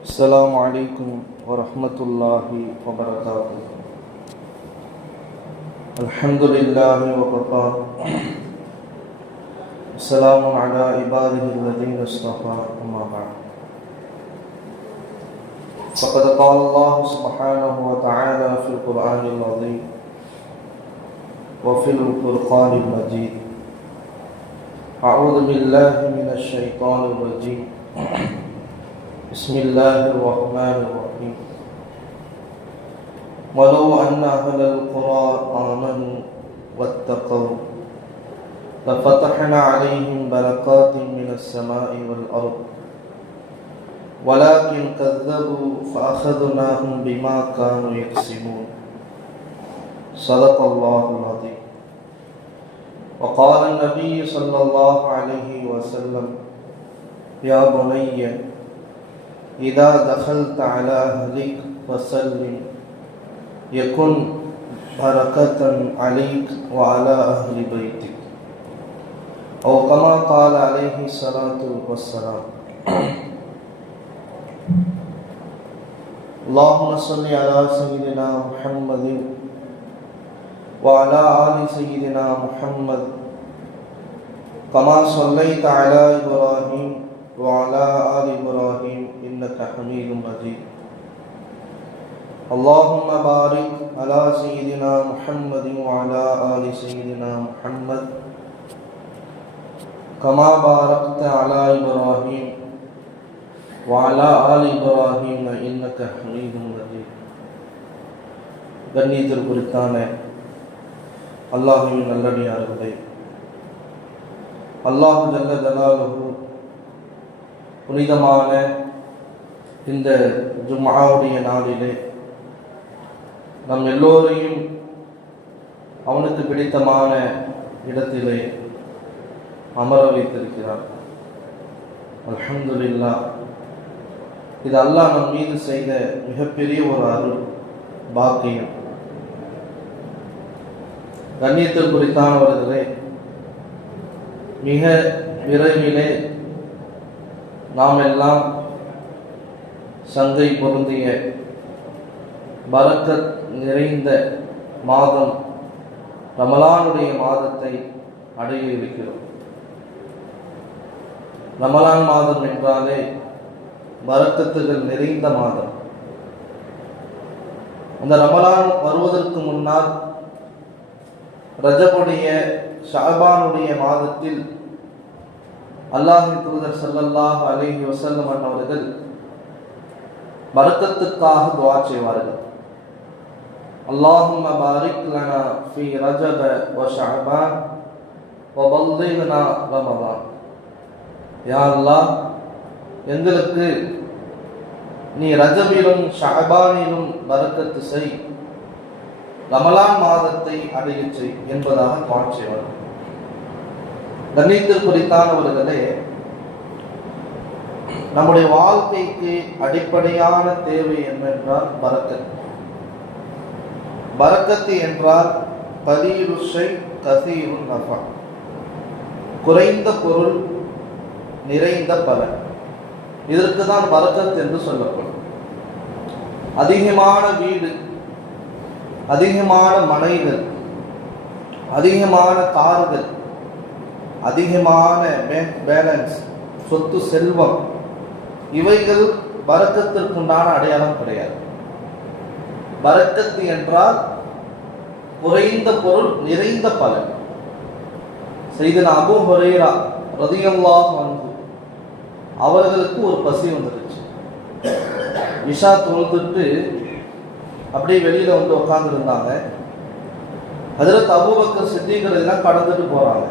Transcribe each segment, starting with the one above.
السلام عليكم ورحمة الله وبركاته. الحمد لله وكفى. السلام على عباده الذين اصطفى أما بعد. فقد قال الله سبحانه وتعالى في القرآن العظيم وفي الفرقان المجيد. أعوذ بالله من الشيطان الرجيم. بسم الله الرحمن الرحيم. ولو أن أهل القرى آمنوا واتقوا لفتحنا عليهم بركات من السماء والأرض. ولكن كذبوا فأخذناهم بما كانوا يكسبون. صدق الله العظيم. وقال النبي صلى الله عليه وسلم يا بني إذا دخلت على أهلك فسلم. يكن بركة عليك وعلى أهل بيتك. أو كما قال عليه الصلاة والسلام. اللهم صل على سيدنا محمد وعلى آل سيدنا محمد. كما صليت على إبراهيم وعلى آل إبراهيم. إنك حميد مجيد اللهم بارك على سيدنا محمد وعلى آل سيدنا محمد كما باركت على إبراهيم وعلى آل إبراهيم إنك حميد مجيد கண்ணியத்தில் குறித்தான அல்லாஹுவின் நல்லடியார்களே அல்லாஹு ஜல்ல ஜலாலுஹு புனிதமான இந்த ஜும்மாவுடைய நாளிலே நம் எல்லோரையும் அவனுக்கு பிடித்தமான இடத்திலே அமர வைத்திருக்கிறார். அல்ஹம்துலில்லா. இது அல்லாஹ் நம் மீது செய்த மிகப்பெரிய ஒரு அருள் பாக்கியம். கண்ணியத்தில் குறித்தானவர்களே மிக விரைவிலே நாம் எல்லாம் சங்கை பொருந்திய பரக்கத் நிறைந்த மாதம் ரமலானுடைய மாதத்தை அடைய இருக்கிறோம் ரமலான் மாதம் என்றாலே பரக்கத்துகள் நிறைந்த மாதம். அந்த ரமலான் வருவதற்கு முன்னால் ரஜபுடைய ஷாபானுடைய மாதத்தில் அல்லாஹின் தூதர் சல்லல்லாஹ் அலைஹி வசல்லம் அவர்கள் பரக்கத்துக்காக துவா செய்வார்கள் اللهم بارك لنا في رجب وشعبان وبلغنا رمضان யா அல்லாஹ் எங்களுக்கு நீ ரஜபிலும் ஷஅபானிலும் பரக்கத்து செய் ரமலான் மாதத்தை அடைய செய் என்பதாக துவா செய்வார்கள் கண்ணியத்தில் குறித்தானவர்களே நம்முடைய வாழ்க்கைக்கு அடிப்படையான தேவை என்னென்றால் பரக்கத் பரக்கத்து என்றால் பலீருஷை கசீரு நஃபா. குறைந்த பொருள் நிறைந்த பலன். இதற்கு தான் பரக்கத் என்று சொல்லப்படும். அதிகமான வீடு அதிகமான மனைகள் அதிகமான கார்கள் அதிகமான பேங்க் பேலன்ஸ் சொத்து செல்வம் இவைகள் வரக்கத்திற்குண்டான அடையாளம் கிடையாது. வரக்கத்து என்றால் குறைந்த பொருள் நிறைந்த பலன். செய்தன அபு ஹுரேரா ரதியல்லாஹ் வந்து அவர்களுக்கு ஒரு பசி வந்துருச்சு. விஷா தொழுதுட்டு அப்படியே வெளியில் வந்து உட்காந்துருந்தாங்க அதில் அபூபக்கர் சித்திகள் எல்லாம் கடந்துட்டு போகிறாங்க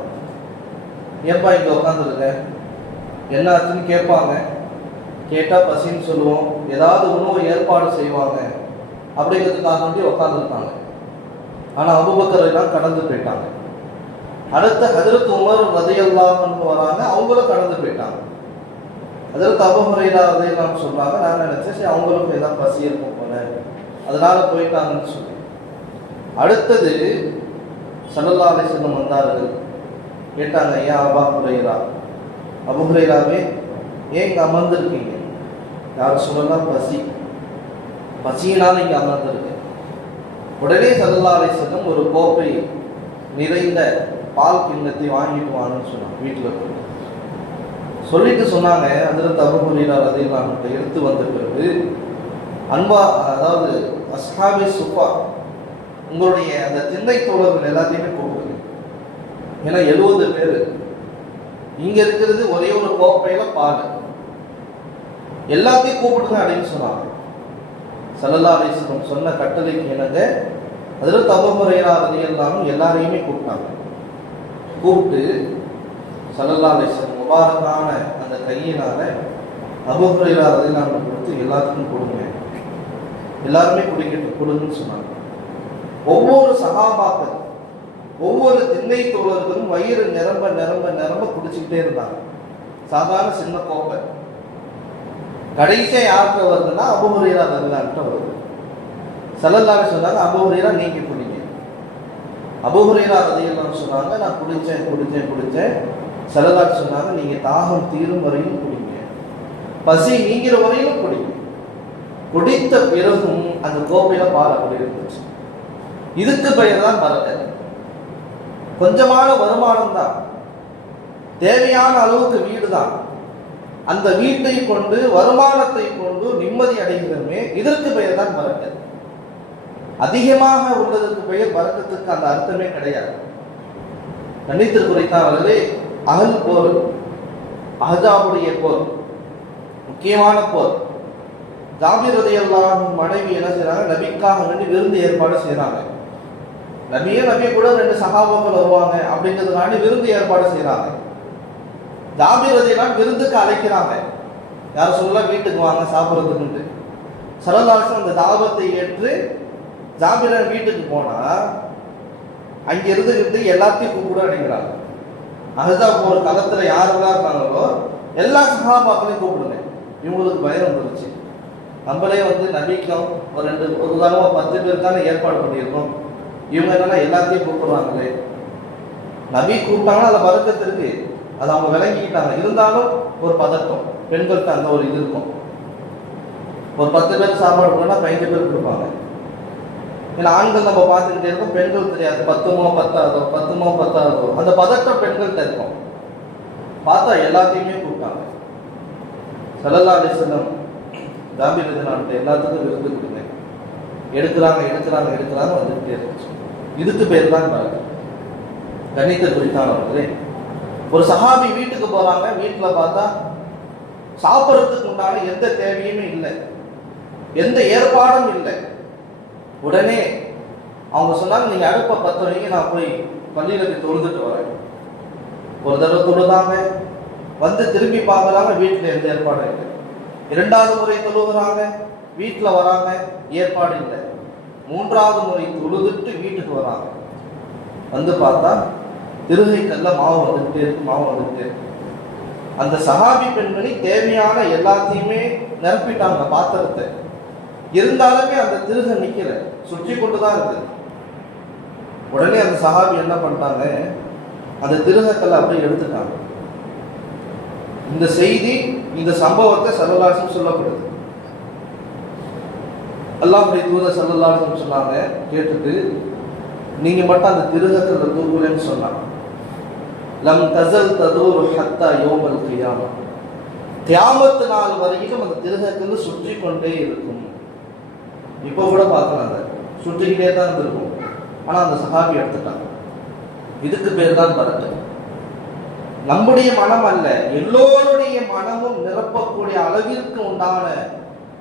ஏப்பா இங்கே உட்காந்துருக்க என்ன ஆச்சுன்னு கேட்பாங்க. கேட்டால் பசின்னு சொல்லுவோம். ஏதாவது உணவு ஏற்பாடு செய்வாங்க. அப்படிங்கிறதுக்காக வேண்டி உட்காந்துருக்காங்க ஆனால் அபுபக்கரெல்லாம் கடந்து போயிட்டாங்க. அடுத்த ஹஜரத் உமர் ரதையல்லாமன்னு வராங்க. அவங்களும் கடந்து போயிட்டாங்க. அதற்கு அபுஹுரைரா ரதையெல்லாம் சொல்றாங்க நான் நினைச்சேன் சரி அவங்களுக்கும் ஏதாவது பசி இருக்கும் போல. அதனால போயிட்டாங்கன்னு சொல்லி. அடுத்தது சல்லல்லா அலிசல்லம் வந்தார்கள். கேட்டாங்க ஏன் அபா ஹுரைரா? அபு ஏன் இங்கே அமர்ந்திருக்கீங்க? யார் சொல்லலாம் பசி. பசியினால இங்கே அமர்ந்திருக்கு உடனே சல்லல்லா செல்லும் ஒரு கோப்பை நிறைந்த பால் கிண்ணத்தை வாங்கிட்டு வாங்கன்னு சொன்னாங்க வீட்டில் போய் சொல்லிட்டு சொன்னாங்க அதில் தவறுபுரியினார் அதை நான் எடுத்து வந்த பிறகு அன்பா அதாவது அஸ்ஹாபி சுப்பா உங்களுடைய அந்த திண்ணை தோழர்கள் எல்லாத்தையுமே கூப்பிடுங்க. ஏன்னா எழுபது பேர். இங்கே இருக்கிறது ஒரே ஒரு கோப்பையில் பால். எல்லாத்தையும் கூப்பிடுங்க அப்படின்னு சொன்னாங்க. சல்லல்லா அலிஸ்லம் சொன்ன கட்டளைக்கு இணங்க அதில் தவமுறையிலா இருந்தாலும் எல்லாரையுமே கூப்பிட்டாங்க. கூப்பிட்டு சல்லல்லா அலிஸ்லம் முபாரக்கான அந்த கையினால அபுஹுரைரா ரதியல்லாமு கொடுத்து எல்லாத்துக்கும் கொடுங்க. எல்லாருமே குடிக்கிட்டு கொடுங்கன்னு சொன்னாங்க. ஒவ்வொரு சகாபாக்கள் ஒவ்வொரு திண்ணை தோழர்களும் வயிறு நிரம்ப நிரம்ப நிரம்ப குடிச்சுக்கிட்டே இருந்தாங்க. சாதாரண சின்ன கோப்பை. கடைசியாக யாருக்கு வருதுன்னா அபுஹுரைரா ரதிலான்ட்டு வருது. சல்லல்லாஹு சொன்னாங்க அபுஹுரைரா நீங்க குடிங்க. அபுஹுரைரா ரதியல்லாஹு சொன்னாங்க நான் குடித்தேன் குடித்தேன் குடித்தேன் சல்லல்லாஹு சொன்னாங்க நீங்கள் தாகம் தீரும் வரையும் குடிங்க. பசி நீங்கிற வரையிலும் குடிங்க. குடித்த பிறகும் அந்த கோப்பையில பால் அப்படி இருந்துச்சு. இதுக்கு பெயர் தான் பரக்கத் கொஞ்சமான வருமானம் தான். தேவையான அளவுக்கு வீடு தான் அந்த வீட்டை கொண்டு வருமானத்தை கொண்டு நிம்மதி அடைகிறோமே இதற்கு பெயர் தான் பரக்கத் அதிகமாக உள்ளதற்கு பெயர் பறக்கத்துக்கு அந்த அர்த்தமே கிடையாது. கண்ணித்திற்குறைத்தார்களே அகல் போர் அஹஜாவுடைய போர் முக்கியமான போர். ஜாபிர் ரதியல்லாஹு மனைவி என்ன செய்யறாங்க நபிக்காக வேண்டி விருந்து ஏற்பாடு செய்யறாங்க நபியே நபியை கூட ரெண்டு சகாபாக்கள் வருவாங்க அப்படிங்கிறதுக்காண்டி விருந்து ஏற்பாடு செய்யறாங்க ஜாபிர் விருந்துக்கு அழைக்கிறாங்க. யார் சொல்ல வீட்டுக்கு வாங்க சாப்பிட்றதுக்குன்ட்டு சரதாசன் அந்த தாபத்தை ஏற்று ஜாபிரன் வீட்டுக்கு போனா அங்க இருந்துகிட்டு எல்லாத்தையும் கூப்பிட அப்படிங்கிறாங்க. அதுதான் ஒரு களத்துல யாரெல்லாம் இருக்காங்களோ எல்லா சகாபாக்களையும் கூப்பிடுங்க. இவங்களுக்கு பயம் வந்துருச்சு. நம்மளே வந்து நபிக்கம் ஒரு ரெண்டு ஒரு உதாரணமா பத்து பேர் தானே ஏற்பாடு பண்ணியிருக்கோம். இவங்க என்னன்னா எல்லாத்தையும் கூப்பிடுறாங்களே நபி கூப்பிட்டாங்கன்னா அதில் பறக்கத்து அதை அவங்க விளங்கிக்கிட்டாங்க. இருந்தாலும் ஒரு பதட்டம். பெண்களுக்கு அந்த ஒரு இது இருக்கும். ஒரு பத்து பேர் சாப்பாடு போனா பதினஞ்சு பேர் கொடுப்பாங்க. ஏன்னா ஆண்கள் நம்ம பார்த்துக்கிட்டே இருக்கோம் பெண்கள் தெரியாது. பத்துமோ பத்தாதோ பத்துமோ பத்தாதோ. அந்த பதட்டம் பெண்கள்கிட்ட இருக்கும். பார்த்தா எல்லாத்தையுமே கூப்பிட்டாங்க. சல்லல்லா அலிஸ்லம் ஜாபீர் நாட்டு எல்லாத்துக்கும் விருந்து கொடுத்தேன். எடுக்கிறாங்க எடுக்கிறாங்க எடுக்கிறாங்க வந்துகிட்டே இருந்துச்சு. இதுக்கு பேர் தான் பாருங்க கணித குறித்தானவர்களே ஒரு சஹாபி வீட்டுக்கு போறாங்க வீட்டில் பார்த்தா சாப்பிட்றதுக்கு உண்டான எந்த தேவையுமே இல்லை. எந்த ஏற்பாடும் இல்லை. உடனே அவங்க சொன்னாங்க நீங்க அடுப்பை பத்து வரைக்கும் நான் போய் பள்ளியில போய் தொழுதுட்டு வரேன். ஒரு தடவை தொழுதாங்க வந்து திரும்பி பார்க்கறாங்க வீட்டில் எந்த ஏற்பாடும் இல்லை. இரண்டாவது முறை தொழுகிறாங்க வீட்டில் வராங்க ஏற்பாடு இல்லை. மூன்றாவது முறை தொழுதுட்டு வீட்டுக்கு வராங்க. வந்து பார்த்தா திருகைக்கல்ல மாவு வந்துகிட்டே இருக்கு மாவு வந்துகிட்டே இருக்கு. அந்த சஹாபி பெண்மணி தேவையான எல்லாத்தையுமே நிரப்பிட்டாங்க பாத்திரத்தை. இருந்தாலுமே அந்த திருகை நிக்கல சுற்றி கொண்டுதான் இருக்கு உடனே அந்த சஹாபி என்ன பண்ணிட்டாங்க? அந்த திருகக்கல்ல அப்படியே எடுத்துட்டாங்க. இந்த செய்தி இந்த சம்பவத்தை சல்லல்லாசம் சொல்லப்படுது. அல்லாஹுடைய தூத சல்லல்லாசம் சொன்னாங்க கேட்டுட்டு நீங்க மட்டும் அந்த திருகக்கல்ல தூக்குலன்னு சொன்னாங்க. லம் தசல் ததூர் ஹத்தா யோமல் கியாமா. தியாமத்து நாள் வரையிலும் அந்த திருகக்கல் சுற்றி கொண்டே இருக்கும். இப்போ கூட பார்க்கலாம் அதை. சுற்றிக்கிட்டே தான் இருந்திருக்கும். ஆனால் அந்த சகாபி எடுத்துட்டாங்க இதுக்கு பேர் தான் பரட்டு நம்முடைய மனம் அல்ல எல்லோருடைய மனமும் நிரப்பக்கூடிய அளவிற்கு உண்டான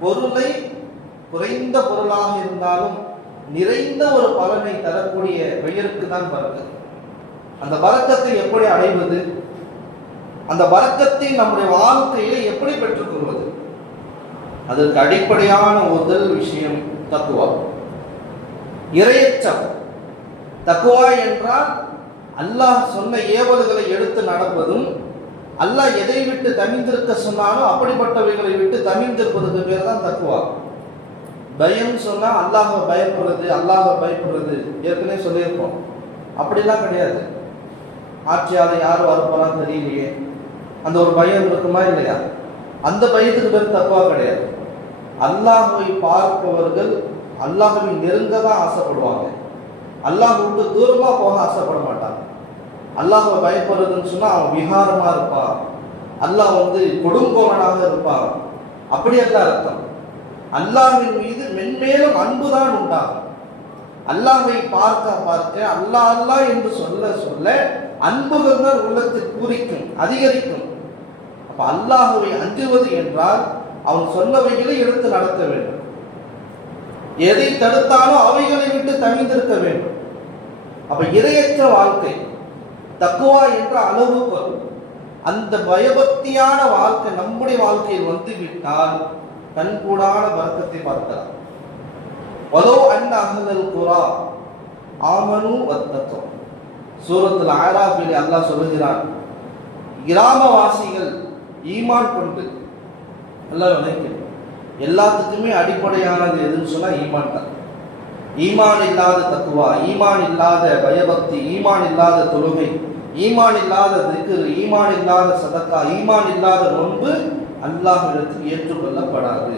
பொருளை குறைந்த பொருளாக இருந்தாலும் நிறைந்த ஒரு பலனை தரக்கூடிய பெயருக்கு தான் பறக்கு அந்த பறக்கத்தை எப்படி அடைவது? அந்த பறக்கத்தை நம்முடைய வாழ்க்கையில எப்படி பெற்றுக்கொள்வது அதற்கு அடிப்படையான முதல் விஷயம் தக்குவா. இரையச்சம். தக்குவா என்றால் அல்லாஹ் சொன்ன ஏவல்களை எடுத்து நடப்பதும் அல்லாஹ் எதை விட்டு தமிழ்ந்திருக்க சொன்னாலும் அப்படிப்பட்டவைகளை விட்டு தமிழ்ந்திருப்பதுக்கு பேர் தான் தக்குவா. பயம் சொன்னா அல்லாஹ பயப்படுறது அல்லாஹ பயப்படுறது ஏற்கனவே சொல்லியிருக்கோம். அப்படிலாம் கிடையாது. ஆட்சியாளர் யார் வரப்போறான்னு தெரியலையே. அந்த ஒரு பயம் இருக்குமா இல்லையா? அந்த பயத்துக்கு பேர் தப்பா கிடையாது. அல்லாஹுவை பார்ப்பவர்கள் அல்லாஹுவை நெருங்க தான் ஆசைப்படுவாங்க. அல்லாஹ் விட்டு தூரமா போக ஆசைப்பட மாட்டாங்க. அல்லாஹை பயப்படுறதுன்னு சொன்னா அவன் விகாரமா இருப்பான். அல்லாஹ் வந்து கொடுங்கோவனாக இருப்பான். அப்படி அல்ல அர்த்தம். அல்லாஹின் மீது மென்மேலும் அன்புதான் உண்டாகும். அல்லாஹ்வை பார்க்க பார்க்க அல்லா அல்லாஹ் என்று சொல்ல சொல்ல அன்புகள் தான் உள்ளத்தில் பூரிக்கும் அதிகரிக்கும். அப்ப அல்லாஹுவை அஞ்சுவது என்றால் அவன் சொன்னவைகளை எடுத்து நடத்த வேண்டும். எதை தடுத்தாலும் அவைகளை விட்டு தவிந்திருக்க வேண்டும். அப்ப இரையற்ற வாழ்க்கை தக்குவா என்ற அளவுகோல் அந்த பயபக்தியான வாழ்க்கை நம்முடைய வாழ்க்கையில் வந்து விட்டால் கண்கூடான வர்க்கத்தை பார்க்கலாம். வலோ அன் அகலல் குரா ஆமனு வத்தத்தம். சூரத்தில் ஆராஃபிலே அல்லாஹ் சொல்லுகிறார் கிராமவாசிகள் ஈமான் கொண்டு எல்லாம் நினைக்கணும் எல்லாத்துக்குமே அடிப்படையானது எதுன்னு சொன்னால் ஈமான் தான். ஈமான் இல்லாத தத்துவா ஈமான் இல்லாத பயபக்தி ஈமான் இல்லாத தொழுகை ஈமான் இல்லாத திக்கு ஈமான் இல்லாத சதக்கா ஈமான் இல்லாத நொன்பு அல்லாஹிடத்தில் ஏற்றுக்கொள்ளப்படாது.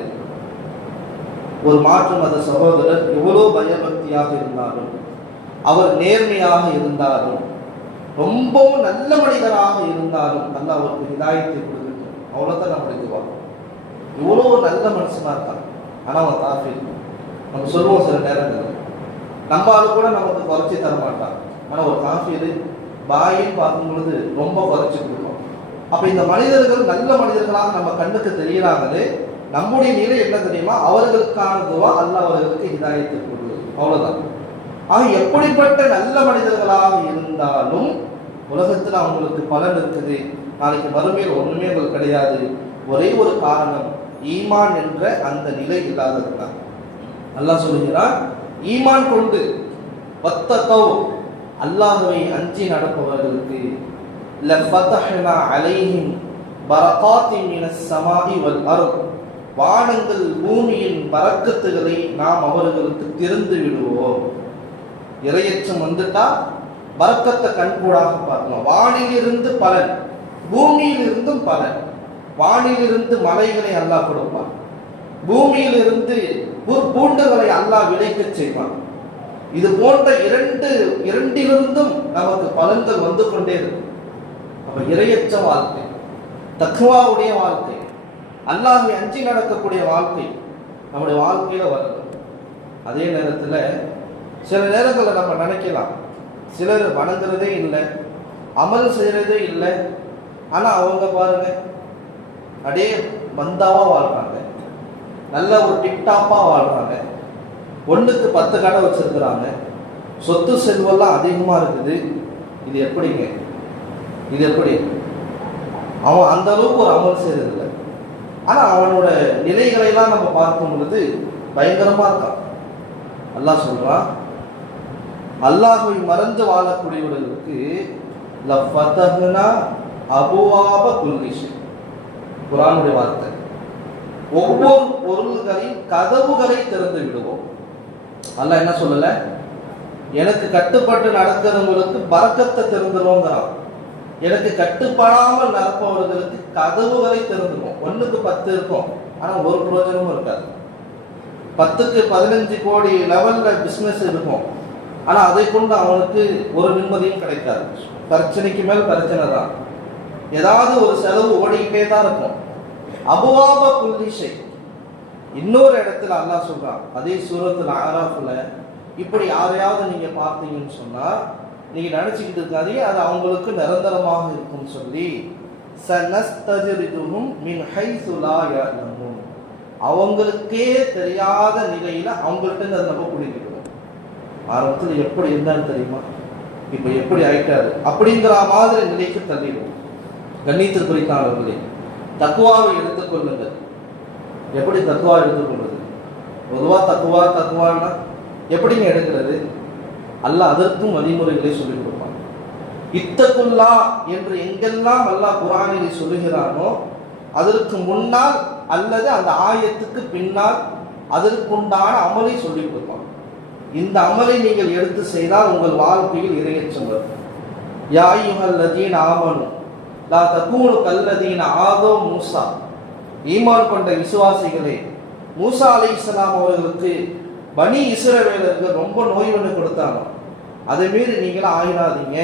ஒரு மாற்று மத சகோதரர் எவ்வளோ பயபக்தியாக இருந்தாலும் அவர் நேர்மையாக இருந்தாலும் ரொம்பவும் நல்ல மனிதராக இருந்தாலும் நல்ல அவருக்கு இதாயத்தை கொடுக்கட்டும் அவ்வளோதான் நம்ம எடுத்துவாங்க இவ்வளோ நல்ல மனுஷனாக இருக்கான். ஆனால் அவன் காஃபில் நம்ம சொல்லுவோம் சில நேரங்கள் நம்ம கூட நமக்கு குறைச்சி தர மாட்டான். ஆனால் ஒரு காஃபியில் பாயின்னு பார்க்கும் பொழுது ரொம்ப குறைச்சி கொடுக்கும். அப்போ இந்த மனிதர்கள் நல்ல மனிதர்களாக நம்ம கண்ணுக்கு தெரியறாங்களே நம்முடைய நிலை என்ன தெரியுமா? அவர்களுக்கான துவா அல்லாஹ் அவர்களுக்கு இதாயத்தை கொடுக்குது. அவ்வளோதான் ஆக எப்படிப்பட்ட நல்ல மனிதர்களாக இருந்தாலும் உலகத்தில் அவங்களுக்கு பலன் இருக்குது. நாளைக்கு மறுமையில் ஒன்றுமே உங்களுக்கு கிடையாது. ஒரே ஒரு காரணம் ஈமான் என்ற அந்த நிலை இல்லாதது தான். நல்லா சொல்லுகிறான் ஈமான் கொண்டு வத்தகோ அல்லாஹுவை அஞ்சி நடப்பவர்களுக்கு லஃபதஹ்னா அலைஹிம் பரகாத்தின் மினஸ் ஸமாஇ வல் அர்த் வானங்கள் பூமியின் பறக்கத்துகளை நாம் அவர்களுக்கு திறந்து விடுவோம். இறையச்சம் வந்துட்டா பரக்கத்தை கண்கூடாக பார்க்கணும். வானிலிருந்து பலன் பூமியிலிருந்தும் பலன். வானிலிருந்து மலைகளை அல்லாஹ் கொடுப்பான். பூமியிலிருந்து பூண்டுகளை அல்லாஹ் விளைக்க செய்வான். இது போன்ற இரண்டு இரண்டிலிருந்தும் நமக்கு பலன்கள் வந்து கொண்டே இருக்கும். அப்ப இரையற்ற வாழ்க்கை தக்குவாவுடைய வாழ்க்கை அல்லாஹை அஞ்சி நடக்கக்கூடிய வாழ்க்கை நம்முடைய வாழ்க்கையில வரணும் அதே நேரத்தில் சில நேரங்களில் நம்ம நினைக்கலாம் சிலர் வணங்குறதே இல்லை அமல் செய்கிறதே இல்லை ஆனால் அவங்க பாருங்க அப்படியே பந்தாவா வாழ்றாங்க. நல்ல ஒரு டிக்டாப்பாக வாழ்றாங்க. ஒன்றுக்கு பத்து கடை வச்சுருக்குறாங்க. சொத்து செல்வெல்லாம் அதிகமாக இருக்குது. இது எப்படிங்க? இது எப்படி? அவன் அந்த அளவுக்கு ஒரு அமல் செய்யறதில்லை ஆனால் அவனோட நிலைகளை எல்லாம் நம்ம பார்க்கும் பொழுது பயங்கரமாக இருக்கான். நல்லா சொல்கிறான் அல்லாஹை மறந்து வாழக்கூடியவர்களுக்கு அபுவாப குல்லிஷ் குரானுடைய வார்த்தை. ஒவ்வொரு பொருள்களின் கதவுகளை திறந்து விடுவோம். அல்ல என்ன சொல்லல? எனக்கு கட்டுப்பட்டு நடக்கிறவங்களுக்கு பறக்கத்தை திறந்துருவோங்கிறான் எனக்கு கட்டுப்படாமல் நடப்பவர்களுக்கு கதவுகளை திறந்துடும் ஒன்றுக்கு பத்து இருக்கும். ஆனால் ஒரு பிரயோஜனமும் இருக்காது. பத்துக்கு பதினஞ்சு கோடி லெவலில் பிஸ்னஸ் இருக்கும். ஆனால் அதை கொண்டு அவனுக்கு ஒரு நிம்மதியும் கிடைக்காது. பிரச்சனைக்கு மேல் பிரச்சனை தான். ஏதாவது ஒரு செலவு ஓடிக்கிட்டே தான் இருக்கும். அபுவாப புல்லிஷை இன்னொரு இடத்துல அல்லாஹ் சொல்றான். அதே சூரத்தில் ஆராஃபில் இப்படி யாரையாவது நீங்க பார்த்தீங்கன்னு சொன்னா நீங்க நினைச்சுக்கிட்டு இருக்காதீங்க அது அவங்களுக்கு நிரந்தரமாக இருக்கும் சொல்லி சனஸ்தஜரிதுஹும் மின் ஹை லா அவங்களுக்கே தெரியாத நிலையில அவங்கள்ட்ட இருந்து நம்ம குடிக்கிறோம் ஆரம்பத்தில் எப்படி இருந்தாலும் தெரியுமா? இப்போ எப்படி ஆயிட்டாரு? அப்படிங்கிற மாதிரி நிலைக்கு தள்ளிடுவோம் கண்ணியத்திற்குறித்தானவர்களே தக்குவாவை எடுத்துக்கொள்ளுங்கள் எப்படி தக்குவா எடுத்துக்கொள்வது பொதுவாக தக்குவா தக்குவான்னா எப்படிங்க எடுக்கிறது? அல்ல அதற்கும் வழிமுறைகளை சொல்லிக் கொடுப்பான். இத்தகுல்லா என்று எங்கெல்லாம் அல்லாஹ் குரானிலே சொல்லுகிறானோ அதற்கு முன்னால் அல்லது அந்த ஆயத்துக்கு பின்னால் அதற்குண்டான அமலை சொல்லிக் கொடுப்பான். இந்த அமலை நீங்கள் எடுத்து செய்தால் உங்கள் வாழ்க்கையில் இரையச்சம் வரும் யாயுகள் லதீன் ஆமனு லா தகூனு கல்லதீன் ஆதோ மூசா. ஈமான் கொண்ட விசுவாசிகளே மூசா அலைஹிஸ்ஸலாம் அவர்களுக்கு பனி இஸ்ரவேலர்கள் ரொம்ப நோய் ஒன்று கொடுத்தாங்க. அதை மீறி நீங்களும் ஆயிடாதீங்க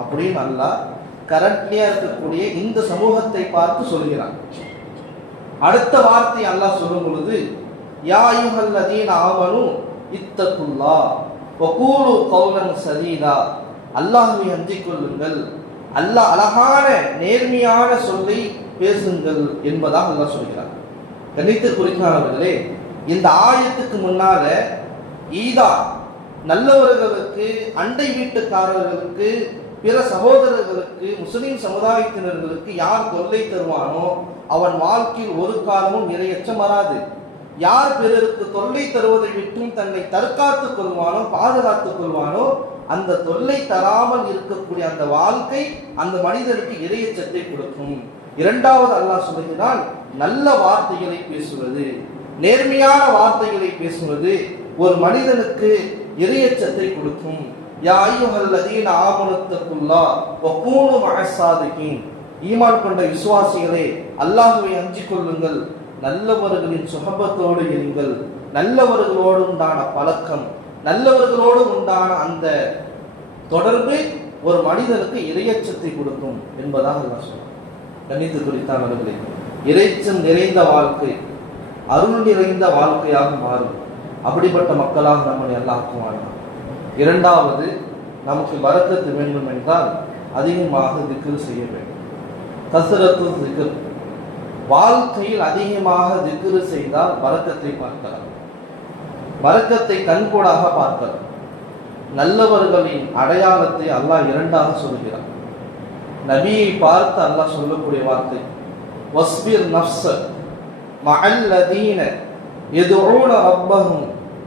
அப்படின்னு நல்லா கரண்ட்லியா இருக்கக்கூடிய இந்த சமூகத்தை பார்த்து சொல்கிறான். அடுத்த வார்த்தை அல்லாஹ் சொல்லும் பொழுது யா லதீன் ஆமனு இத்தத்துல்லா ஒகூலு கௌலன் சரீதா அல்லாஹ்வை அஞ்சிக் கொள்ளுங்கள். அல்லாஹ் அழகான நேர்மையான சொல்லை பேசுங்கள் என்பதாக அல்லாஹ் சொல்கிறார் கணித்து குறித்தானவர்களே இந்த ஆயத்துக்கு முன்னால ஈதா நல்லவர்களுக்கு அண்டை வீட்டுக்காரர்களுக்கு பிற சகோதரர்களுக்கு முஸ்லிம் சமுதாயத்தினர்களுக்கு யார் தொல்லை தருவானோ அவன் வாழ்க்கையில் ஒரு காலமும் இரையச்சம் வராது. யார் பிறருக்கு தொல்லை தருவதை விட்டும் தன்னை தற்காத்துக் கொள்வானோ பாதுகாத்துக் கொள்வானோ அந்த தொல்லை தராமல் இருக்கக்கூடிய அந்த வாழ்க்கை அந்த மனிதனுக்கு இரையச்சத்தை கொடுக்கும். இரண்டாவது அல்லாஹ் சொல்லுகிறான் நல்ல வார்த்தைகளை பேசுவது. நேர்மையான வார்த்தைகளை பேசுவது ஒரு மனிதனுக்கு இரையச்சத்தை கொடுக்கும். யா ஐயுஹல்லதீன ஆமனத்தக்குல்லா வகூனு ஈமான் கொண்ட விசுவாசிகளே அல்லாஹுவை அஞ்சிக் கொள்ளுங்கள். நல்லவர்களின் சுகபத்தோடு இருங்கள். நல்லவர்களோடு உண்டான பழக்கம் நல்லவர்களோடு உண்டான அந்த தொடர்பு ஒரு மனிதனுக்கு இரையச்சத்தை கொடுக்கும் என்பதாக நான் சொல்றேன். கணித்து குறித்தானவர்களே இறைச்சம் நிறைந்த வாழ்க்கை அருள் நிறைந்த வாழ்க்கையாக மாறும். அப்படிப்பட்ட மக்களாக நம்மளை எல்லாருக்கும் வாழலாம் இரண்டாவது நமக்கு வரக்கத்து வேண்டும் என்றால் அதிகமாக திக்ரு செய்ய வேண்டும். கசரத்து திக்ரு. வாழ்க்கையில் அதிகமாக திக்ரு செய்தால் வரக்கத்தை பார்க்கலாம். வரக்கத்தை கண்கூடாக பார்க்கலாம். நல்லவர்களின் அடையாளத்தை அல்லாஹ் இரண்டாக சொல்கிறார் நபியை பார்த்து அல்லாஹ் சொல்லக்கூடிய வார்த்தை வஸ்பிர் நஃப்ஸ மஅல்லதீன யதுஊன ரப்பஹும்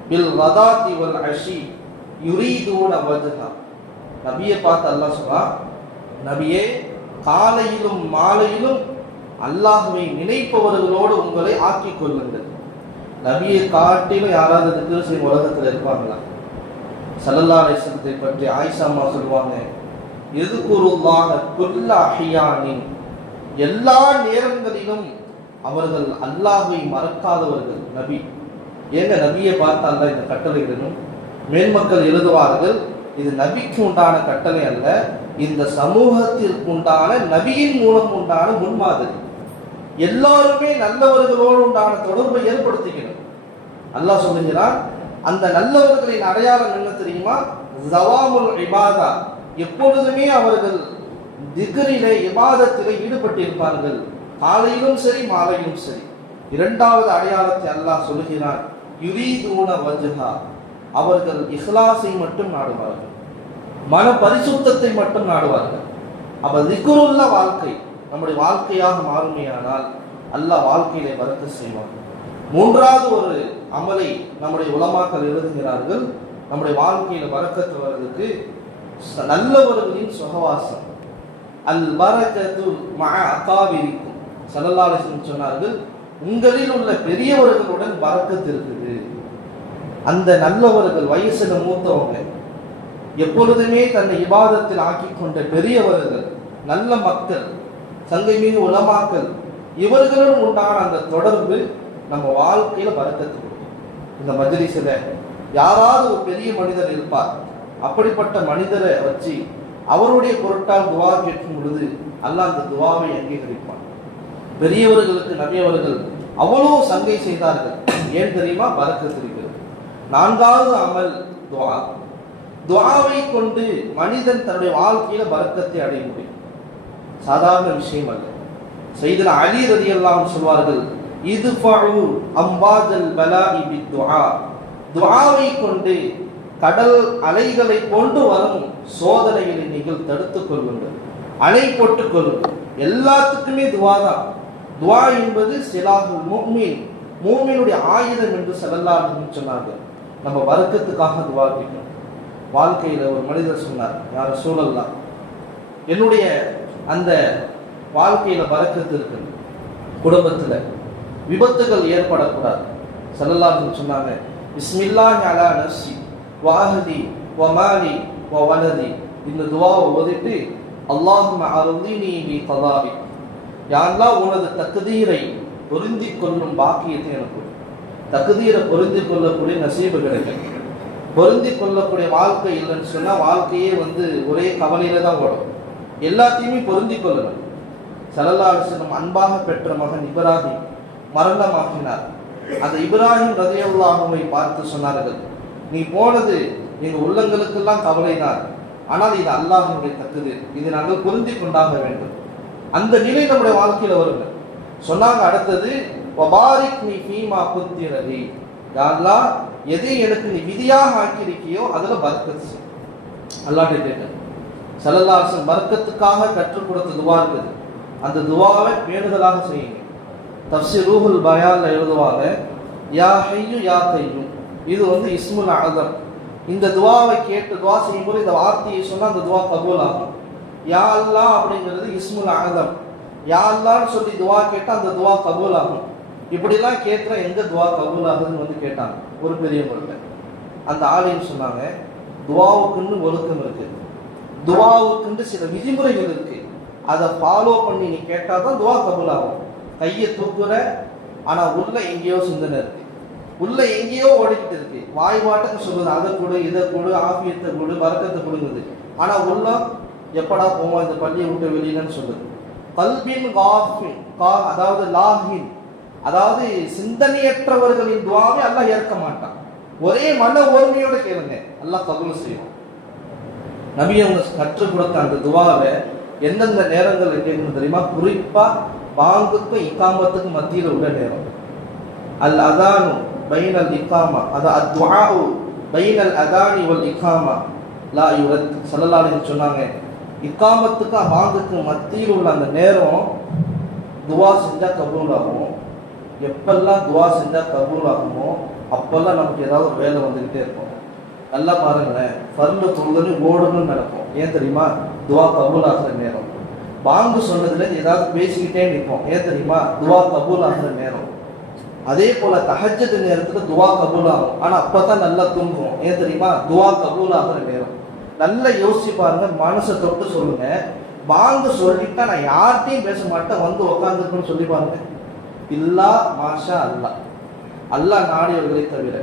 பில் கதாத்தி வல் அஷி யுரீதூன வஜ்ஹா. நபியை பார்த்து அல்லாஹ் சொல்றா நபியே காலையிலும் மாலையிலும் அல்லாஹுவை நினைப்பவர்களோடு உங்களை ஆக்கி கொள்ளுங்கள். நபியை காட்டிலும் யாராவது திக்ரு செய்யும் உலகத்தில் இருப்பாங்களா? சல்லல்லா அலிஸ்லத்தை பற்றி ஆயிஷாமா சொல்லுவாங்க எதுக்குருவாக குல்ல அஹியானின். எல்லா நேரங்களிலும் அவர்கள் அல்லாஹுவை மறக்காதவர்கள் நபி. ஏங்க நபியை பார்த்து அல்லாஹ் இந்த கட்டளை இடணும்? மேன்மக்கள் எழுதுவார்கள் இது நபிக்கு உண்டான கட்டளை அல்ல இந்த சமூகத்திற்கு உண்டான நபியின் மூலம் உண்டான முன்மாதிரி. எல்லாருமே நல்லவர்களோடு உண்டான தொடர்பை ஏற்படுத்திக்கணும். அல்லாஹ் சொல்லுகிறான் அந்த நல்லவர்களின் அடையாளம் என்ன தெரியுமா? ஜவாமுல் இபாதா. எப்பொழுதுமே அவர்கள் திகரிலே இபாதத்திலே ஈடுபட்டிருப்பார்கள். காலையிலும் சரி மாலையிலும் சரி. இரண்டாவது அடையாளத்தை அல்லாஹ் சொல்லுகிறான் யுரீதூன வஜுஹா. அவர்கள் இஹ்லாஸை மட்டும் நாடுவார்கள். மன பரிசுத்தத்தை மட்டும் நாடுவார்கள். அப்ப திக்குருள்ள வாழ்க்கை. நம்முடைய வாழ்க்கையாக மாறுமையானால் அல்லாஹ் வாழ்க்கையிலே வரக்க செய்வான். மூன்றாவது ஒரு அமலை நம்முடைய உலமாக்கள் எழுதுகிறார்கள். நம்முடைய வாழ்க்கையில வரக்கத்து வர்றதுக்கு ச- நல்லவர்களின் சுகவாசம். அல் வரக்கத்து மக அக்காவிரிக்கும் சல்லல்லாஹு சொன்னார்கள் உங்களில் உள்ள பெரியவர்களுடன் வரக்கத்து இருக்குது. அந்த நல்லவர்கள் வயசுல மூத்தவங்க. எப்பொழுதுமே தன்னை இபாதத்தில் ஆக்கிக் கொண்ட பெரியவர்கள் நல்ல மக்கள் சங்கை மீது உலமாக்கல் இவர்களுடன் உண்டான அந்த தொடர்பு நம்ம வாழ்க்கையில வருத்தத்தை கொடுக்கும். இந்த மஜ்லிஸ்ல யாராவது ஒரு பெரிய மனிதர் இருப்பார். அப்படிப்பட்ட மனிதரை வச்சு அவருடைய பொருட்டால் துவா கேட்கும் பொழுது அல்லாஹ் அந்த துவாவை அங்கீகரிப்பான். பெரியவர்களுக்கு நவியவர்கள் அவ்வளோ சங்கை செய்தார்கள். ஏன் தெரியுமா? பறக்கத்து நான்காவது அமல் துவா. துவாவை கொண்டு மனிதன் தன்னுடைய வாழ்க்கையில பறக்கத்தை அடைய முடியும் சாதாரண விஷயம் அல்ல. செய்தன அலி ரதியெல்லாம் சொல்வார்கள் இது அம்பாஜல் பலாஇ துவா துஆவை கொண்டு கடல் அலைகளை கொண்டு வரும் சோதனைகளை நீங்கள் தடுத்துக் கொள்ளுங்கள் அலை போட்டுக் கொள்ளுங்கள். எல்லாத்துக்குமே துவா தான். துவா என்பது சிலாகு மூமின் மூமினுடைய ஆயுதம் என்று செல்லலாம் சொன்னார்கள். நம்ம வருத்தத்துக்காக துவா கேட்கணும் வாழ்க்கையில ஒரு மனிதர் சொன்னார் யார் சூழல்லாம் என்னுடைய அந்த வாழ்க்கையில பறக்கத்து இருக்கு. குடும்பத்துல விபத்துகள் ஏற்படக்கூடாது. செல்லல்லான்னு சொன்னாங்க பிஸ்மில்லாஹி அலா நஃப்சி வாஹதி வமாலி வவலதி. இந்த துவாவை ஓதிட்டு அல்லாஹும்ம நீ நீ கதாபி யாரெல்லாம் உனது தகுதியரை பொருந்தி கொள்ளும் பாக்கியத்தை எனக்கு தகுதியரை பொருந்தி கொள்ளக்கூடிய நசீபு கிடைக்கும் பொருந்தி கொள்ளக்கூடிய வாழ்க்கை இல்லைன்னு சொன்னா வாழ்க்கையே வந்து ஒரே கவலையில தான் ஓடும். எல்லாத்தையுமே பொருந்தி கொள்ளணும். சல்லல்லா அன்பாக பெற்ற மகன் இப்ராஹிம் மரணமாக்கினார். அந்த இப்ராஹிம் ரதியுல்லாஹுவை பார்த்து சொன்னார்கள் நீ போனது எங்கள் உள்ளங்களுக்கெல்லாம் கவலைதான். ஆனால் இது அல்லாஹனுடைய தக்குது. இது நாங்கள் பொருந்தி கொண்டாக வேண்டும். அந்த நிலை நம்முடைய வாழ்க்கையில் வருங்க. சொன்னாங்க அடுத்தது வபாரிக் நீ ஹீமா குத்திரதி யாரெல்லாம் எதை எனக்கு நீ விதியாக ஆக்கியிருக்கியோ அதில் பர்க்கத் செய். அல்லாஹ்ட்ட கேட்டேன் சல்லல்லாஹன் கற்றுக் கொடுத்த துவா இருக்குது. அந்த துவாவை பேணுதலாக செய்யுங்க. தப்சி ரூஹுல் பயான்ல எழுதுவாங்க யா ஹையு யா கையும் இது வந்து இஸ்முல் அகதம் இந்த துவாவை கேட்டு துவா செய்யும்போது இந்த வார்த்தையை சொன்னால் அந்த துவா கபூல் ஆகும் யா அல்லா அப்படிங்கிறது இஸ்முல் அகதம் யா அல்லான்னு சொல்லி துவா கேட்டால் அந்த துவா கபூல் ஆகும் இப்படிலாம் கேட்குற எந்த துவா கபூல் ஆகுதுன்னு வந்து கேட்டாங்க. ஒரு பெரிய பெரியவங்கள்ட்ட அந்த ஆலயம் சொன்னாங்க துவாவுக்குன்னு ஒழுக்கம் இருக்குது துவாவுக்குன்னு சில விதிமுறைகள் இருக்கு. அதை ஃபாலோ பண்ணி நீ கேட்டால் தான் துவா கபுல் ஆகும். கையை தூக்குற ஆனால் உள்ள எங்கேயோ சிந்தனை இருக்கு. உள்ள எங்கேயோ ஓடிக்கிட்டு இருக்கு. வாய் மாட்டுக்கு சொல்லுது அதை கொடு இதை கொடு ஆபியத்தை கொடு வரக்கத்தை கொடுங்குது. ஆனால் உள்ள எப்படா போவோம்? இந்த பள்ளியை விட்டு வெளியிலன்னு சொல்லுது. கல்பின் காஃபின் கா அதாவது லாஹின் அதாவது சிந்தனையற்றவர்களின் துவாவை எல்லாம் ஏற்க மாட்டான். ஒரே மன ஒருமையோட கேளுங்க. எல்லாம் கபுல் செய்யும் நபி அவங்க கற்றுக் கொடுத்த அந்த துவாவை எந்தெந்த நேரங்கள் கேட்கணும் தெரியுமா? குறிப்பாக பாங்குக்கும் இக்காமத்துக்கும் மத்தியில் உள்ள நேரம். அல் அதானு பைனல் இக்காமா. அது அத்வாவு பைனல் அதானி வல் இக்காமா. லா யுரத் சல்லல்லாஹு சொன்னாங்க இக்காமத்துக்கும் பாங்குக்கும் மத்தியில் உள்ள அந்த நேரம் துவா செஞ்சால் கபூல் ஆகும் எப்பெல்லாம் துவா செஞ்சால் கபூல் ஆகுமோ அப்பெல்லாம் நமக்கு ஏதாவது ஒரு வேலை வந்துக்கிட்டே இருக்கும். நல்லா பாருங்களேன். ஃபர்ல தொழுதுன்னு ஓடணும்னு நடக்கும். ஏன் தெரியுமா? துவா கபூல் ஆகிற நேரம். பாங்கு சொன்னதுல ஏதாவது பேசிக்கிட்டே நிற்போம். ஏன் தெரியுமா? துவா கபூல் ஆகிற நேரம். அதே போல தஹஜ்ஜத் நேரத்துல துவா கபூல் ஆகும். ஆனா அப்பதான் நல்லா தூங்குவோம். ஏன் தெரியுமா? துவா கபூல் ஆகிற நேரம். நல்லா யோசிச்சு பாருங்க. மனசை தொட்டு சொல்லுங்க. பாங்கு சொல்லிட்டா நான் யார்கிட்டையும் பேச மாட்டேன். வந்து உட்காந்துருக்குன்னு சொல்லி பாருங்க. இல்லா மாஷா அல்லா. அல்லா நாடியவர்களை தவிர.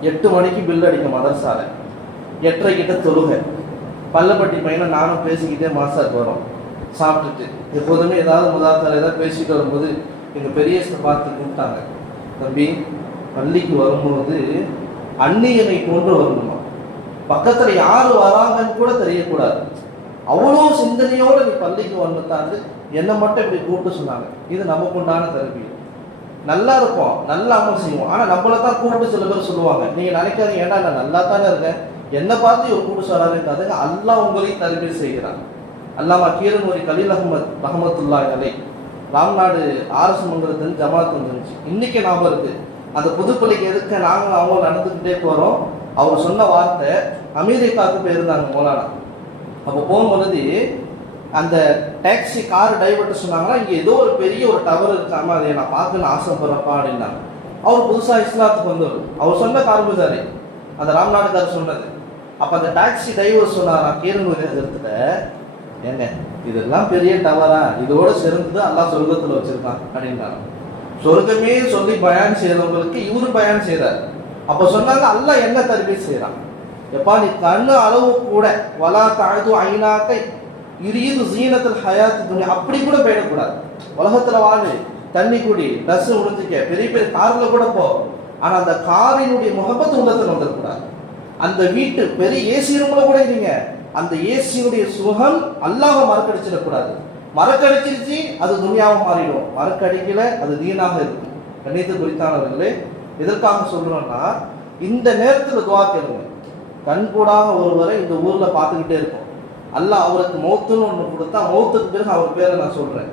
எட்டு மணிக்கு பில் அடிக்க மதர்சால எட்டரை கிட்ட தொழுகை. பல்லப்பட்டி பையனை நானும் பேசிக்கிட்டே மாசாக்கு வரோம். சாப்பிட்டுட்டு. எப்போதுமே ஏதாவது முதாத்தால் ஏதாவது பேசிட்டு வரும்போது எங்கள் பெரியஸ்தை பார்த்து கூப்பிட்டாங்க. தம்பி பள்ளிக்கு வரும்போது அந்நியனை போன்று வரணுமா? பக்கத்தில் யார் வராங்கன்னு கூட தெரியக்கூடாது. அவ்வளோ சிந்தனையோடு நீ பள்ளிக்கு வந்துட்டாந்து என்னை மட்டும் இப்படி கூப்பிட்டு சொன்னாங்க. இது நமக்கு உண்டான நல்லா இருப்போம் நல்ல அமல் செய்வோம். ஆனா நம்மள தான் கூப்பிட்டு சில பேர் சொல்லுவாங்க நீங்க நினைக்காதீங்க. ஏன்னா நான் நல்லா தானே இருக்கேன்? என்னை பார்த்து ஒரு கூப்பிட்டு சொல்லாதுங்காதுங்க அல்லாஹ் உங்களையும் தருமை செய்கிறான். அல்லாமா கீரனூரி கலீல் அகமத் ரஹமத்துல்லா கலை ராம்நாடு ஆர்எஸ் மங்கலத்துன்னு ஜமாத் வந்துருந்துச்சு இன்னைக்கு ஞாபகம் இருக்கு. அந்த புதுப்பள்ளிக்கு எதுக்க நாங்களும் அவங்க நடந்துக்கிட்டே போறோம்? அவர் சொன்ன வார்த்தை அமெரிக்காவுக்கு போயிருந்தாங்க மோலானா. அப்போ போகும்பொழுது அந்த டாக்ஸி கார் டிரைவர்கிட்ட சொன்னாங்கன்னா இங்கே ஏதோ ஒரு பெரிய ஒரு டவர் இருக்காம அதை நான் பார்க்கணும்னு ஆசைப்படுறப்பா அப்படின்னாங்க அவர் புதுசாக இஸ்லாத்துக்கு வந்தவர். அவர் சொன்ன கார்புசாரி அந்த ராம்நாடுக்கார் சொன்னது. அப்போ அந்த டாக்ஸி டிரைவர் சொன்னாரா? கீரனூர் இடத்துல. ஏங்க இதெல்லாம் பெரிய டவரா இதோட சிறந்தது அல்லாஹ் சொர்க்கத்தில் வச்சிருக்கான் அப்படின்னாங்க சொர்க்கமே சொல்லி பயன் செய்யறவங்களுக்கு இவரு பயன் செய்யறாரு அப்ப சொன்னாங்க அல்ல என்ன தருவி செய்யறான் எப்பா நீ கண்ணு அளவு கூட வலா தாழ்ந்து ஐநாக்க இரியது ஜீனத்தில் ஹயாத்து துணி அப்படி கூட போயிடக்கூடாது. உலகத்துல வாழு தண்ணி குடி ட்ரெஸ் உடுத்திக்க பெரிய பெரிய கார்ல கூட போ. ஆனா அந்த காரினுடைய முகப்பத்து உள்ளத்துல வந்துடக்கூடாது. அந்த வீட்டு பெரிய ஏசி ரூம்ல கூட இருங்க. அந்த ஏசியுடைய சுகம் அல்லாஹ் மறக்கடிச்சிடக்கூடாது. மறக்கடிச்சிருச்சு அது துணியாவும் மாறிடும். மறக்கடிக்கல அது தீனாக இருக்கும். கணித குறித்தானவர்களே எதற்காக சொல்றோம்னா இந்த நேரத்துல துவா கேளுங்க. கண்கூடாக ஒருவரை இந்த ஊர்ல பார்த்துக்கிட்டே இருக்கும் அல்லாஹ் அவருக்கு மௌத்துன்னு ஒன்று கொடுத்தா மௌத்துக்கு பிறகு அவர் பேரை நான் சொல்கிறேன்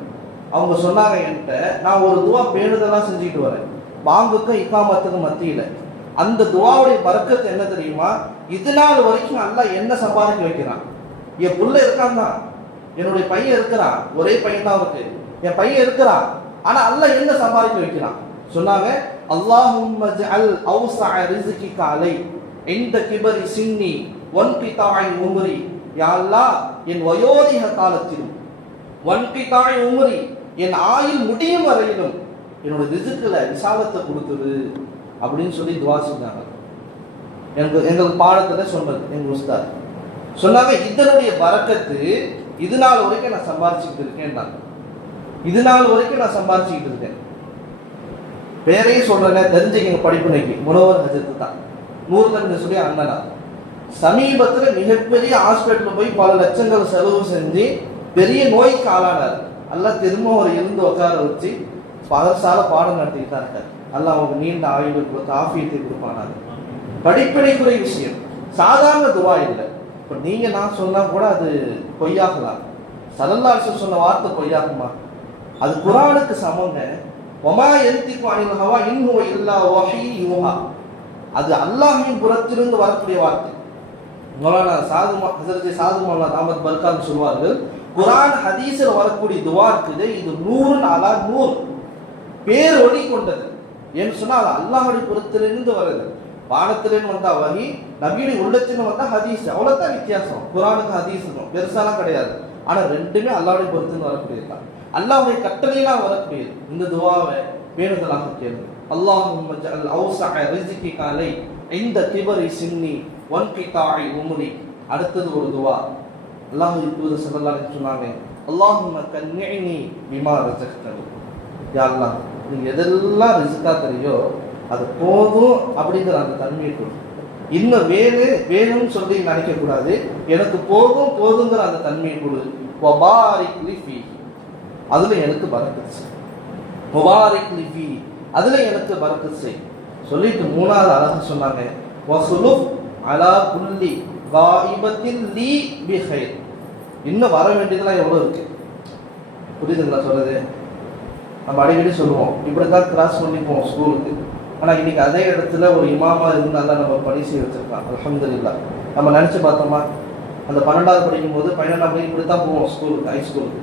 அவங்க சொன்னாங்க என்கிட்ட நான் ஒரு துவா பேணுதெல்லாம் செஞ்சுக்கிட்டு வரேன். பாங்குக்கும் இக்காமத்துக்கும் மத்தியில. அந்த துவாவுடைய பறக்கத்து என்ன தெரியுமா? இது நாள் வரைக்கும் அல்லாஹ் என்ன சம்பாதிக்க வைக்கிறான். என் புள்ள இருக்கான் தான். என்னுடைய பையன் இருக்கிறான். ஒரே பையன் தான் இருக்கு என் பையன் இருக்கிறான். ஆனா அல்லாஹ் என்ன சம்பாதிக்க வைக்கிறான். சொன்னாங்க அல்லாஹும் அல் அவுசா ரிஸ்கிக காலை இந்த கிபரி சின்னி ஒன் வன்கிதாய் உமரி. யாழ்லா என் வயோதிக காலத்திலும் வன்கிதாய் உமரி என் ஆயுள் முடியும் வரையிலும் என்னோட ரிசுக்கில் விசாலத்தை கொடுத்துரு அப்படின்னு சொல்லி துவா செஞ்சாங்க. எங்க எங்களுக்கு பாடத்தில் சொன்னது எங்க உஸ்தார் சொன்னாங்க இதனுடைய வரக்கத்து இது நாள் வரைக்கும் நான் சம்பாதிச்சுக்கிட்டு இருக்கேன் இது நாள் வரைக்கும் நான் சம்பாதிச்சுக்கிட்டு இருக்கேன். பேரையும் சொல்றேன் தெரிஞ்சுக்கங்க படிப்புனைக்கு முனவர் ஹஜத்து தான். நூறுலன்னு சொல்லி அண்ணனா சமீபத்தில் மிகப்பெரிய ஹாஸ்பிட்டல் போய் பல லட்சங்கள் செலவு செஞ்சு பெரிய நோய்க்கு ஆளானார். எல்லாம் திரும்ப அவர் இருந்து உட்கார வச்சு பகசால பாடம் நடத்திட்டு தான் இருக்கார் அல்லாஹ் அவங்க நீண்ட ஆயுள் கொடுத்து ஆஃபியத்தை கொடுப்பானார். படிப்பினைக்குரிய விஷயம். சாதாரண துவா இல்லை. இப்போ நீங்க நான் சொன்னா கூட அது பொய்யாகலாம். சலல்லாசு சொன்ன வார்த்தை பொய்யாகுமா? அது குரானுக்கு சமங்க. ஒமா எந்திக்கு அணில் இன்னும் இல்லா வஹி யோகா அது அல்லாஹின் புறத்திலிருந்து வரக்கூடிய வார்த்தை. மௌலானா சாது ஹசரத் சாது மௌலானா தாமத் பர்கான் சொல்வார்கள் குரான் ஹதீஸில் வரக்கூடிய துவா இருக்குது இது நூறு நாளா நூறு. பேர் ஒளி கொண்டது. ஏன்னு சொன்னால் அது அல்லாஹுடைய புறத்திலிருந்து வருது வானத்திலிருந்து வந்தா வகி நபியுடைய உள்ளத்திலிருந்து வந்தா ஹதீஸ். அவ்வளோதான் வித்தியாசம். குரானுக்கு ஹதீஸுக்கும் பெருசாலாம் கிடையாது. ஆனால் ரெண்டுமே அல்லாவுடைய பொறுத்துன்னு வரக்கூடியது தான். அல்லாஹ்வுடைய கட்டளையெல்லாம் வரக்கூடியது. இந்த துவாவை வேணுதலாக கேளு அல்லாஹ் ஜஅல் அவுஸஅ ரிஸ்கிக காலை இந்த திபரி சின்னி ஒன் வன்கிதாஇ உம்ரி அடுத்தது ஒரு துவா. அல்லாஹ் இப்போது ஸல்லல்லாஹு சொன்னாங்க அல்லாஹும்ம கன்னிஇனி பிமா ரஸக்தனி. யாரெல்லாம் நீங்கள் எதெல்லாம் ரிஸ்க்காக தெரியோ அது போதும் அப்படிங்கிற அந்த தன்மையை கொடு இன்னும் வேறு வேணும்னு சொல்லி நினைக்க கூடாது. எனக்கு போதும் போதுங்கிற அந்த தன்மையை கொடு. வபாரிக் லி ஃபீ. அதுல எனக்கு பரக்கத் செய். முபாரிக் ஃபீ. அதுல எனக்கு பரக்கத் செய். சொல்லிட்டு மூணாவது அழகு சொன்னாங்க வசுலுப் அலா குல்லி காயிபத்தில் லீ பி இன்னும் வர வேண்டியதெல்லாம் எவ்வளவு இருக்கு? புரியுதுங்களா சொல்றது? நம்ம அடிக்கடி சொல்லுவோம். இப்படி தான் கிராஸ் பண்ணிப்போம் ஸ்கூலுக்கு ஆனால் இன்னைக்கு அதே இடத்துல ஒரு இமாமா இருந்தால் நம்ம பணி செய்ய வச்சிருக்கலாம் அலமதுல்லா நம்ம நினச்சி பார்த்தோமா? அந்த பன்னெண்டாவது படிக்கும் போது பன்னெண்டாம் மணி இப்படி தான் போவோம் ஸ்கூலுக்கு ஹை ஸ்கூலுக்கு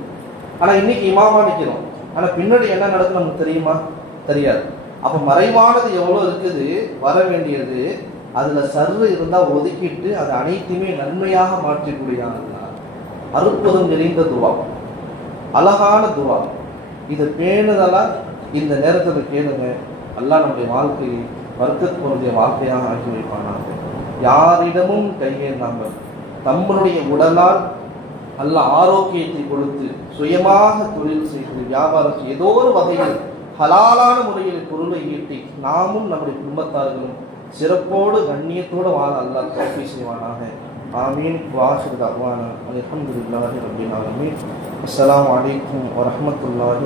ஆனால் இன்னைக்கு இமாமா நிற்கிறோம் ஆனால் பின்னாடி என்ன நடக்குது நமக்கு தெரியுமா? தெரியாது. அப்போ மறைவானது எவ்வளோ இருக்குது? வர வேண்டியது அதில் சர்வு இருந்தால் ஒதுக்கிட்டு அதை அனைத்துமே நன்மையாக மாற்றக்கூடியதான் அற்புதம் நிறைந்த துவா. அழகான துவா. இதை பேணுதலா? இந்த நேரத்தில் கேளுங்க அல்லாஹ் நம்முடைய வாழ்க்கையை வர்க்கத் வாழ்க்கையாக ஆக்கி வைப்பானாங்க யாரிடமும் கையேந்தாமல் தம்முடைய உடலால் நல்ல ஆரோக்கியத்தை கொடுத்து சுயமாக தொழில் செய்து வியாபாரம் ஏதோ ஒரு வகையில் ஹலாலான முறையில் பொருளை ஈட்டி நாமும் நம்முடைய குடும்பத்தார்களும் சிறப்போடு கண்ணியத்தோடு வாழ அல்லாஹ் தோஃபி செய்வானாக. ஆமீன். வாஹிர் தவானா அலமதுல்லாஹி ரப்பில் ஆலமீன். அஸ்ஸலாமு அலைக்கும் வரஹ்மத்துல்லாஹி